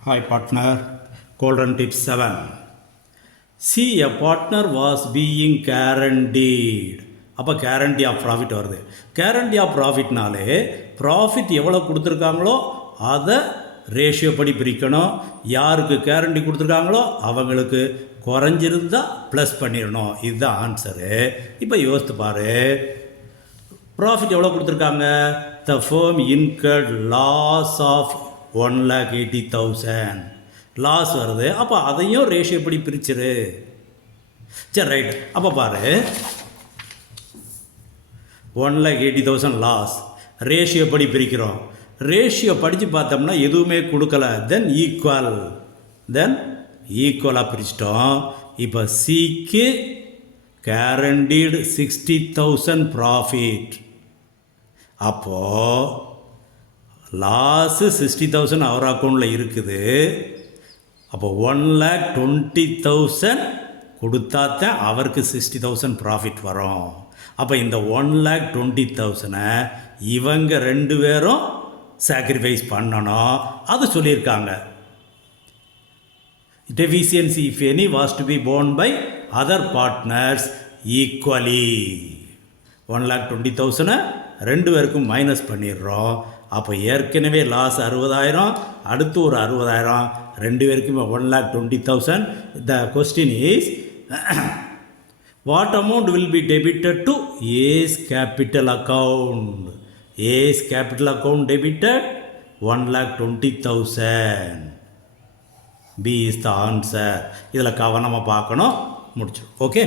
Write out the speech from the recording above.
Hi partner, golden tip 7. See, a partner was being guaranteed. அப்போ guarantee of profit வருது. Guarantee of ப்ராஃபிட்னாலே profit எவ்வளோ கொடுத்துருக்காங்களோ அதை ratio படி பிரிக்கணும். யாருக்கு கேரண்டி கொடுத்துருக்காங்களோ அவங்களுக்கு குறைஞ்சிருந்தால் ப்ளஸ் பண்ணிடணும். இதுதான் ஆன்சரு. இப்போ யோசித்து பாரு, ப்ராஃபிட் எவ்வளோ கொடுத்துருக்காங்க? The firm incurred loss of 1,80,000 loss வருது. அப்போ அதையும் ரேஷியோ படி பிரிச்சிரு. சரி, ரைட். அப்போ பாரு, 1,80,000 லாஸ், ரேஷியோ படி பிரிக்கிறோம். ரேஷியோ படித்து பார்த்தோம்னா எதுவுமே கொடுக்கல. தென் ஈக்குவலாக பிரிச்சிட்டோம். இப்போ சிக்கு கேரண்டீடு 60,000 ப்ராஃபிட். அப்போது லாஸு 60,000 அவர் அக்கௌண்ட்டில் இருக்குது. அப்போ 1,20,000 கொடுத்தாத்தான் அவருக்கு 60,000 ப்ராஃபிட் வரும். அப்போ இந்த 1,20,000 இவங்க ரெண்டு பேரும் சாக்ரிஃபைஸ் பண்ணணும். அது சொல்லியிருக்காங்க. Deficiency if any was to be borne by other partners equally. 1,20,000 ரெண்டு பேருக்கும் மைனஸ் பண்ணிடுறோம். அப்போ ஏற்கனவே லாஸ் 60,000, அடுத்து ஒரு 60,000, ரெண்டு பேருக்குமே 1,20,000. The question is what amount will be debited to A's capital account? A's capital account debited 1,20,000. B is the answer. இதில் கவனமாக பார்க்கணும். முடிச்சு. ஓகே.